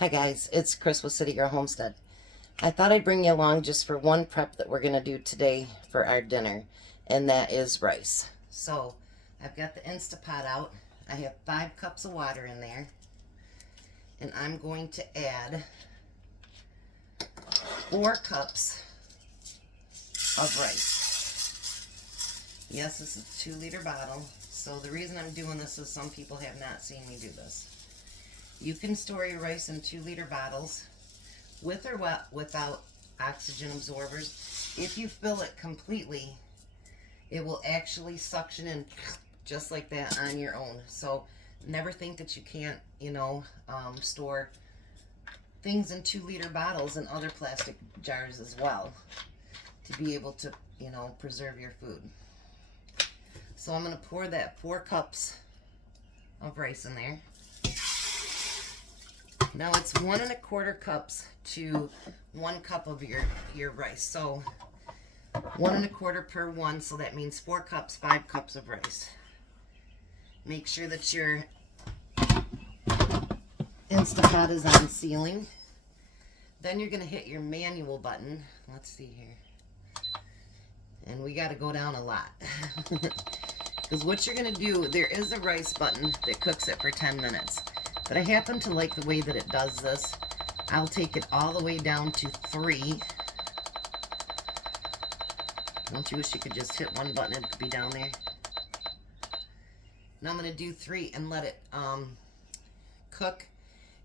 Hi guys, it's Chris with City Girl Homestead. I thought I'd bring you along just for one prep that we're going to do today for our dinner, and that is rice. So I've got the Instapot out. I have 5 cups of water in there, and I'm going to add 4 cups of rice. Yes, this is a 2-liter bottle, so the reason I'm doing this is some people have not seen me do this. You can store your rice in 2-liter bottles with or without oxygen absorbers. If you fill it completely, it will actually suction in just like that on your own. So never think that you can't, store things in 2-liter bottles and other plastic jars as well to be able to, preserve your food. So I'm going to pour that 4 cups of rice in there. Now it's 1 1/4 cups to 1 cup of your rice. So 1 1/4 per one, so that means 4 cups, 5 cups of rice. Make sure that your Instapot is on sealing. Then you're going to hit your manual button. Let's see here. And we got to go down a lot. Because what you're going to do, there is a rice button that cooks it for 10 minutes. But I happen to like the way that it does this. I'll take it all the way down to 3. Don't you wish you could just hit one button and it could be down there? Now I'm going to do 3 and let it cook.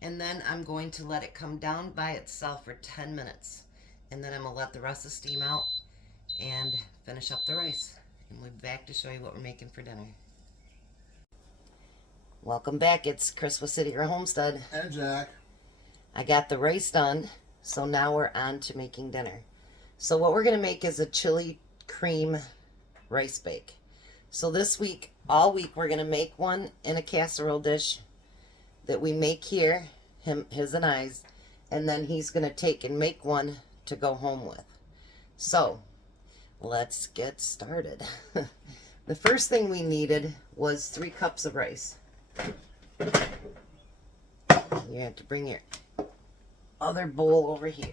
And then I'm going to let it come down by itself for 10 minutes. And then I'm going to let the rest of steam out and finish up the rice. And we'll be back to show you what we're making for dinner. Welcome back. It's Chris with City Girl Homestead. And Jack. I got the rice done, so now we're on to making dinner. So what we're going to make is a chili cream rice bake. So this week, all week, we're going to make one in a casserole dish that we make here, his and I's, and then he's going to take and make one to go home with. So let's get started. The first thing we needed was 3 cups of rice. You have to bring your other bowl over here.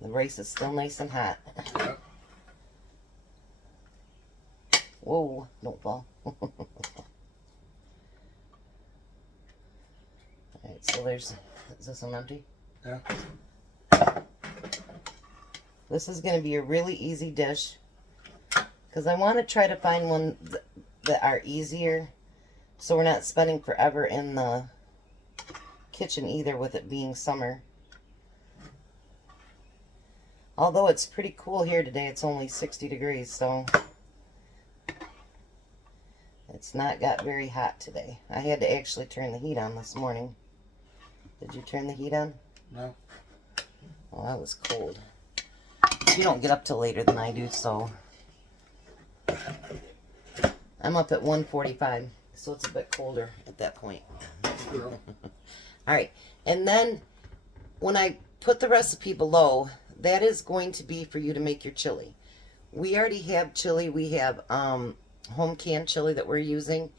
The rice is still nice and hot. Whoa, don't fall. Alright, so is this one empty? Yeah. This is going to be a really easy dish because I want to try to find one that are easier so we're not spending forever in the kitchen either, with it being summer. Although it's pretty cool here today, it's only 60 degrees, so it's not got very hot today. I had to actually turn the heat on this morning. Did you turn the heat on? No. Oh, that was cold. You don't get up till later than I do, so I'm up at 1:45, so it's a bit colder at that point. Alright, and then when I put the recipe below, that is going to be for you to make your chili. We already have chili. We have home canned chili that we're using,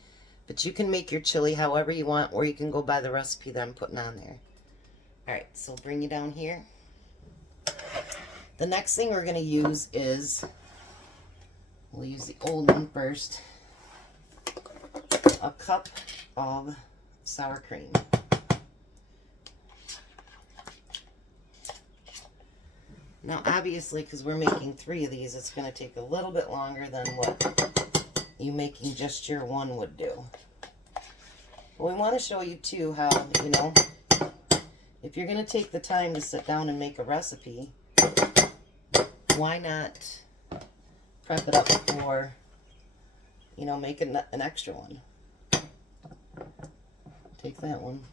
but you can make your chili however you want, or you can go by the recipe that I'm putting on there. Alright, so bring you down here. The next thing we're going to use is, we'll use the old one first, a cup of sour cream. Now obviously, because we're making 3 of these, it's going to take a little bit longer than what you making just your one would do. But we want to show you too how, if you're going to take the time to sit down and make a recipe, why not prep it up for, make an extra one. Take that one.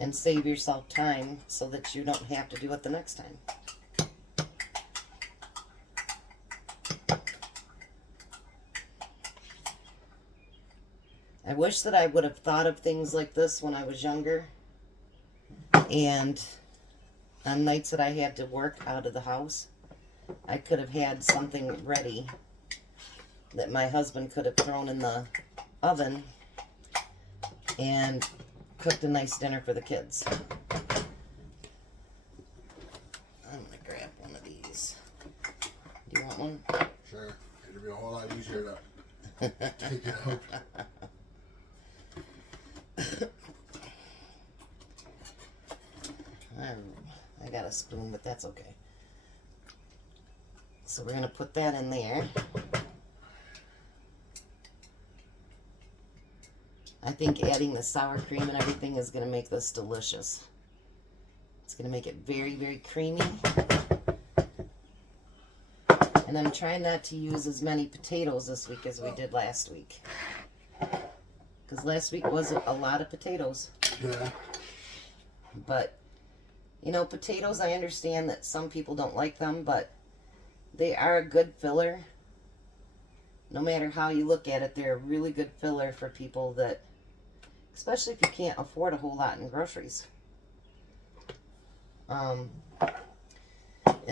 And save yourself time so that you don't have to do it the next time. I wish that I would have thought of things like this when I was younger and on nights that I had to work out of the house, I could have had something ready that my husband could have thrown in the oven and cooked a nice dinner for the kids. I'm going to grab one of these. Do you want one? Sure. It'll be a whole lot easier to take it out. I got a spoon, but that's okay. So we're going to put that in there. I think adding the sour cream and everything is going to make this delicious. It's going to make it very, very creamy. And I'm trying not to use as many potatoes this week as we did last week. Because last week was a lot of potatoes. Yeah. But, you know, potatoes, I understand that some people don't like them, but they are a good filler. No matter how you look at it, they're a really good filler for people that, especially if you can't afford a whole lot in groceries. And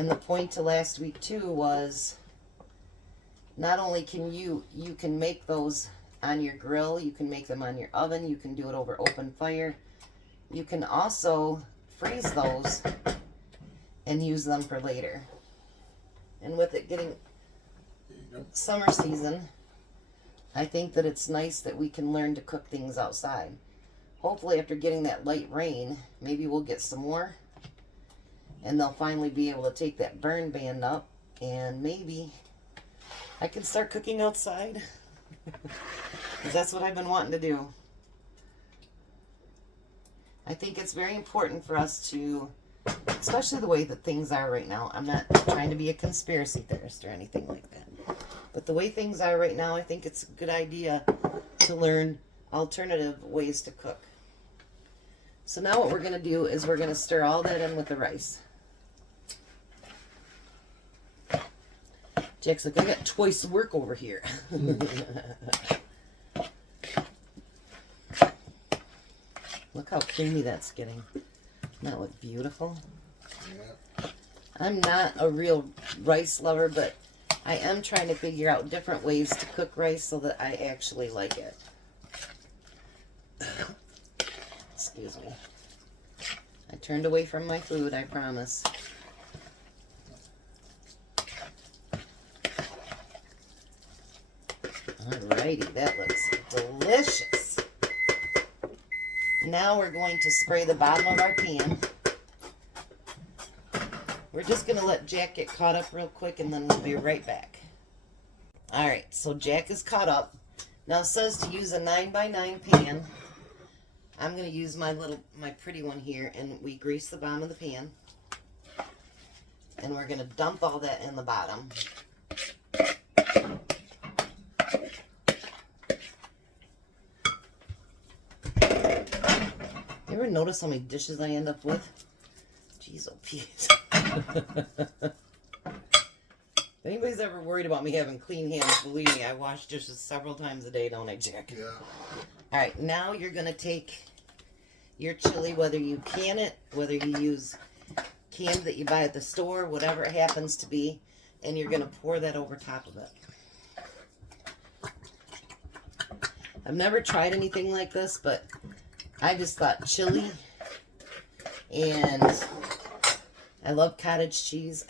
the point to last week too was not only can you can make those on your grill, you can make them on your oven, you can do it over open fire. You can also freeze those and use them for later. And with it getting summer season, I think that it's nice that we can learn to cook things outside. Hopefully after getting that light rain, maybe we'll get some more. And they'll finally be able to take that burn ban up. And maybe I can start cooking outside. Because that's what I've been wanting to do. I think it's very important for us to, especially the way that things are right now. I'm not trying to be a conspiracy theorist or anything like that. But the way things are right now, I think it's a good idea to learn alternative ways to cook. So now what we're going to do is we're going to stir all that in with the rice. Jack's like, I got twice the work over here. Look how creamy that's getting. Doesn't that look beautiful? Yeah. I'm not a real rice lover, but I am trying to figure out different ways to cook rice so that I actually like it. Excuse me. I turned away from my food, I promise. Alrighty, that looks delicious. Now we're going to spray the bottom of our pan. We're just going to let Jack get caught up real quick and then we'll be right back. Alright, so Jack is caught up. Now it says to use a 9x9 pan. I'm going to use my pretty one here, and we grease the bottom of the pan. And we're going to dump all that in the bottom. You ever notice how many dishes I end up with? Jeez, oh, Pete. If anybody's ever worried about me having clean hands, believe me, I wash dishes several times a day, don't I, Jack? Yeah. Alright, now you're going to take your chili, whether you can it, whether you use canned that you buy at the store, whatever it happens to be, and you're going to pour that over top of it. I've never tried anything like this, but I just thought chili, and I love cottage cheese.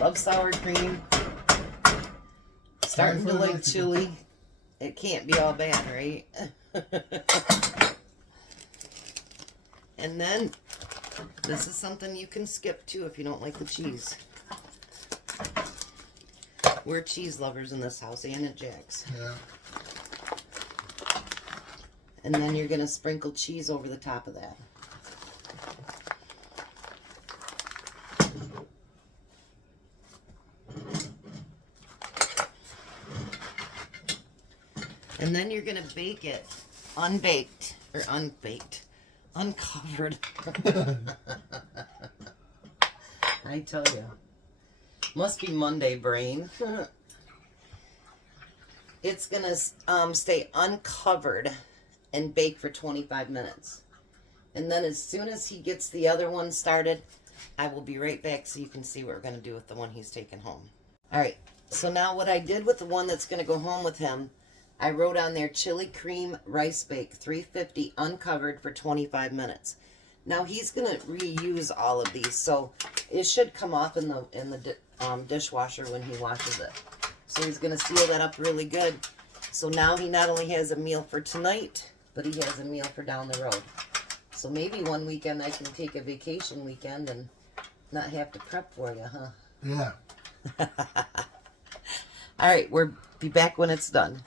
Love sour cream. Starting to like chili. It can't be all bad, right? And then, this is something you can skip too if you don't like the cheese. We're cheese lovers in this house, and at Jack's. Yeah. And then you're going to sprinkle cheese over the top of that. And then you're going to bake it unbaked, or uncovered. I tell you. Must be Monday brain. It's going to stay uncovered and bake for 25 minutes. And then as soon as he gets the other one started, I will be right back so you can see what we're going to do with the one he's taking home. All right, so now what I did with the one that's going to go home with him, I wrote on there chili cream rice bake 350 uncovered for 25 minutes. Now he's going to reuse all of these, so it should come off in the dishwasher when he washes it. So he's going to seal that up really good. So now he not only has a meal for tonight, but he has a meal for down the road. So maybe one weekend I can take a vacation weekend and not have to prep for you, huh? Yeah. All right, we'll be back when it's done.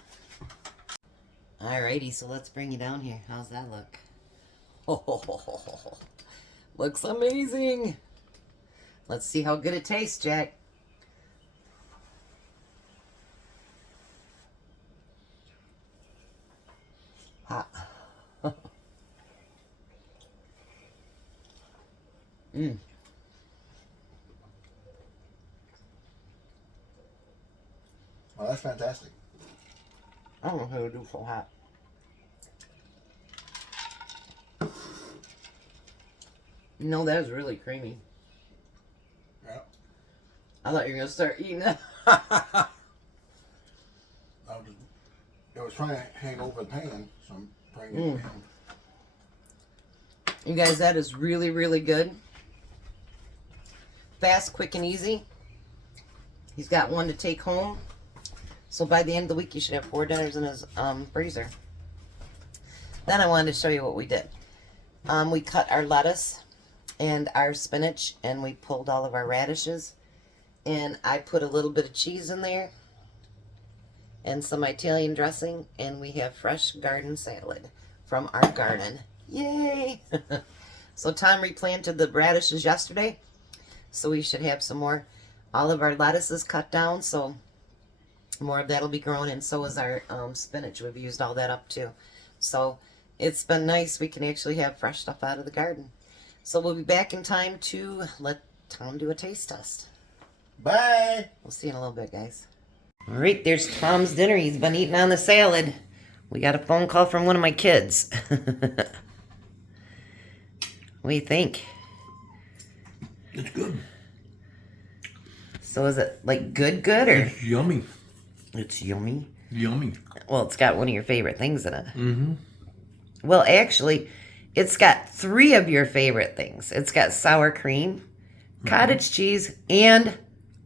All righty, so let's bring you down here. How's that look? Oh, looks amazing. Let's see how good it tastes, Jack. Hot. Mmm. Oh, that's fantastic. I don't know how to do so hot. No, that was really creamy. Yeah. I thought you were going to start eating that. It was trying to hang over the pan, so I'm trying to get it down. You guys, that is really, really good. Fast, quick, and easy. He's got one to take home. So by the end of the week, you should have 4 dinners in his freezer. Then I wanted to show you what we did. We cut our lettuce and our spinach, and we pulled all of our radishes. And I put a little bit of cheese in there and some Italian dressing, and we have fresh garden salad from our garden. Yay! So Tom replanted the radishes yesterday, so we should have some more. All of our lettuce is cut down, so more of that will be grown, and so is our spinach. We've used all that up too. So it's been nice. We can actually have fresh stuff out of the garden. So we'll be back in time to let Tom do a taste test. Bye! We'll see you in a little bit, guys. All right, there's Tom's dinner. He's been eating on the salad. We got a phone call from one of my kids. What do you think? It's good. So is it like good or? It's yummy. It's yummy. Yummy. Well, it's got one of your favorite things in it. Mm-hmm. Well, actually, it's got 3 of your favorite things. It's got sour cream, cottage cheese, and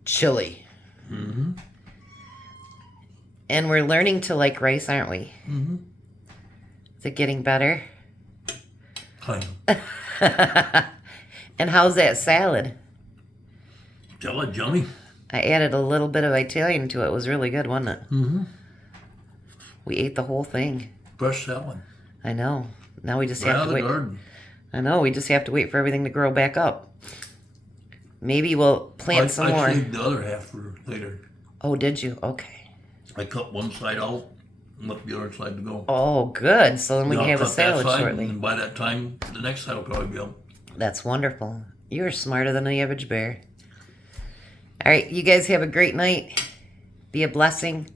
chili. Mm-hmm. And we're learning to like rice, aren't we? Mm-hmm. Is it getting better? Kind of. And how's that salad? Salad, yummy. I added a little bit of Italian to it. It was really good, wasn't it? Mm-hmm. We ate the whole thing. Fresh salad. I know. Now we just Right have out to of the wait. garden. I know. We just have to wait for everything to grow back up. Maybe we'll plant some more. I saved the other half for later. Oh, did you? Okay. I cut one side out and left the other side to go. Oh, good. So then we Then can I'll have a cut that salad side, shortly. And by that time, the next side will probably be up. That's wonderful. You're smarter than the average bear. All right, you guys have a great night. Be a blessing.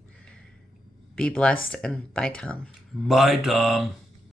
Be blessed, and bye, Tom. Bye, Tom.